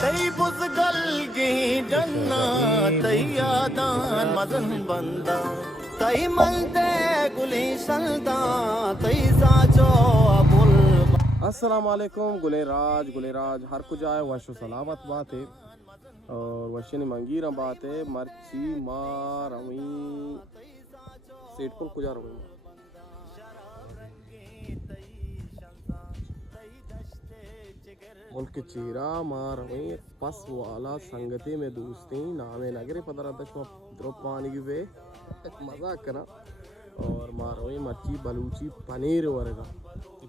तई बुज़गल गी जन्ना तई यादान मजन बंदा तई मलते गुली सल्दा तई साचो अबुल। अस्सलाम वालेकुम गुलेराज हर कुछ आए वशो सलामत बात है और वशनी मंगीरा बात है मर्ची मार अमी सेठ को कुजा रही मुल्क चीरा मार अमी पस वाला संगति में दोस्ती नामे नगरे पदर दशमा द्रोप पानी की वे मजाक करा और मार अमी मर्ची बलूची पनीर वर्गा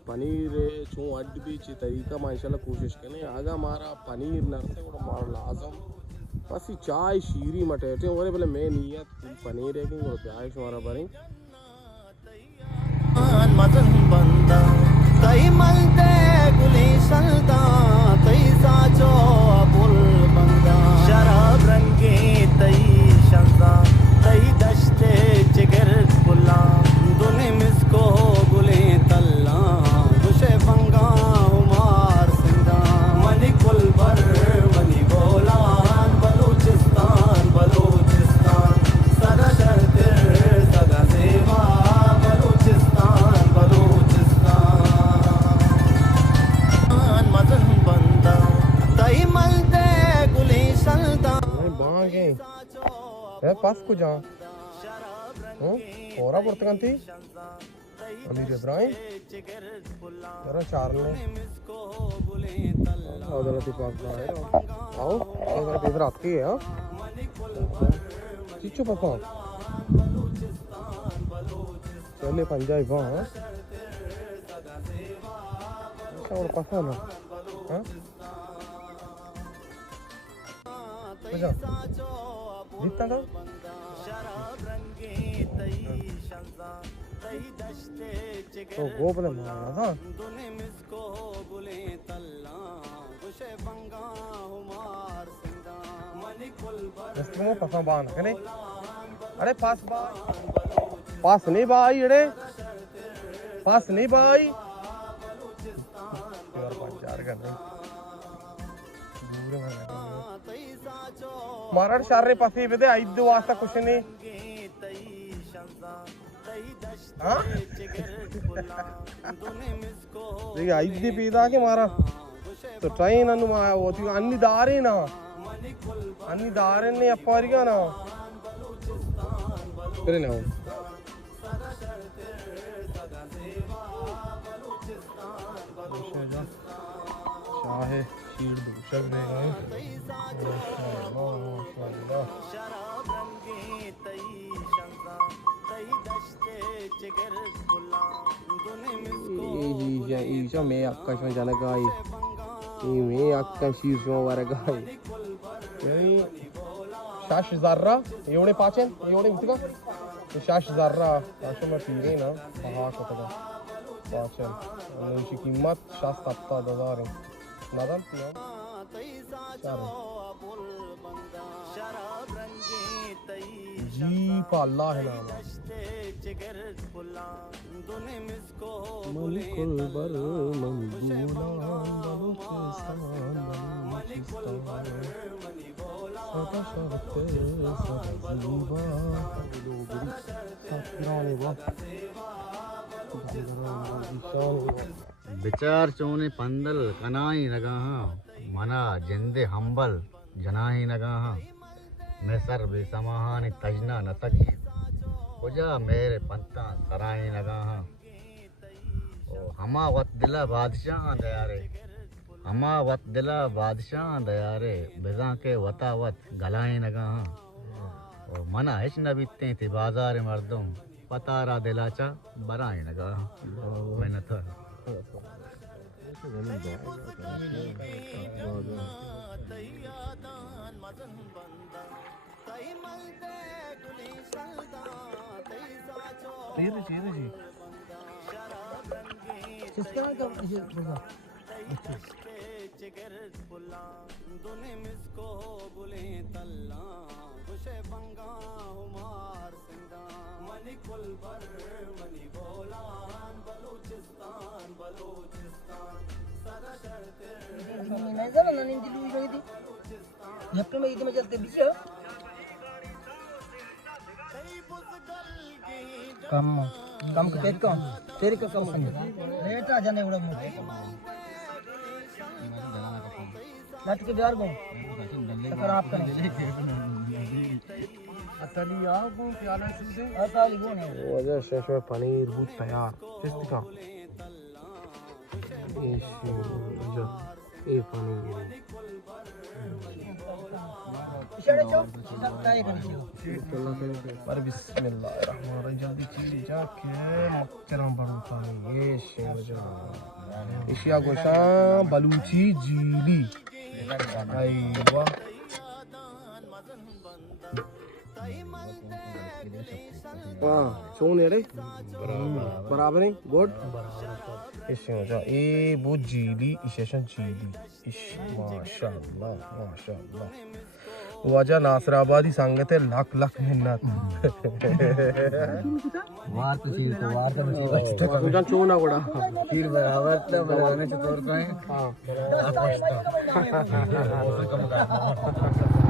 पनीर छो अड्ड भी ची तरीका माशाल्लाह कोशिश करें आगा मारा पनीर नरसे और मारा लाजम बस चाय शीरी मटेटे और बोले मैं नियत पनीर है कि और प्याज हमारा बरी मजन बंदा तई मलते गुली सल्दा तई साचो अबुल बंदा शराब रंगे तई शंजा तई दश्ते जिगर गुला दुने मिसको गुले तल्ला गुशे बंगा उमार सिंदा मनी कुलबर मनी बोलान बलूचिस्तान बलूचिस्तान सदा शर्तिर सदा सेवा बलूचिस्तान बलूचिस्तान मजन बंदा तई मलते गुली सल्दा बांगे है पास को जा होरा पुर्तकंती अमीर इब्राहिम जरा चार ने हजरत पाक आए आओ जरा इधर आती है हां चिचो पापा चले पंजाबी वहां और पासा ना हां अच्छा जीतना था तो वो बोले मारा था में पसंद बान है नहीं अरे पास नहीं भाई अरे पास नहीं भाई चार करने मारा शारे पासी बेदे ಐದು ವಾಸ್ತ ಕುಶನಿ हां देखिए ಐದು पीदा के मारा तो ट्रेन अनु होती अन्नी दारे ने अप्पारिगा ना करे ना शाहे शीर दूषक देगा ईशा में आकाश में जाने का ये में आकाश शीर में वारेगा ये शाश ज़र्रा एवढे पाचन एवढे मित्र का शाश ज़र्रा शाश में पीरे ना पहाड़ को तो पाचन उनकी कीमत 70,000 है नादम पिया चार जी पाला है नाम मलिकुल बर मंगूला बलूचिस्तान सदा शर्ते सदा जीवा डोगरी साथराने वा विचार चोने पंदल कनाई नगाहा मना जिंदे हंबल जनाही नगाहा मैं सर बेसमाहानी तजना न तक खुजा मेरे पंता सराही नगाहा ओ हमा वत दिला बादशाह दयारे हमा वत दिला बादशाह दयारे बिजा के वतावत गलाई नगाहा ओ मना हिच न बीतते थे बाजार मर्दों पतारा दिलाचा बराई नगाहा मैं न था Minazama na nindi lui lagi left में इधर में चलते बीच कम कम के कम तेरे का कम रेट आ जाने बड़ा मुझे लट के बिहार को टकर आप करें अतली आप क्या ना चीज़ है अताली कौन है वजह शेष में पनीर बहुत तैयार किस का ये पनीर इशारे चो सब काय करी पर बिस्मिल्लाहिर्रहमानिर्रहीम जल्दी चीज जाके मक्चरम बड़ू खाने ये शेवजा एशिया गोशा बलूची जीली अय्वा हाँ सोने रे बराबर है गुड इसे हो जा ए वो जीली इशेशन जीली इश माशाल्लाह माशाल्लाह वजह नासराबादी संगत है लाख लाख मिन्नत वार तो चीज को वार तो नसीब तुझा चोना बड़ा फिर बराबर तो बनाने से तौर पे हां आप कम कर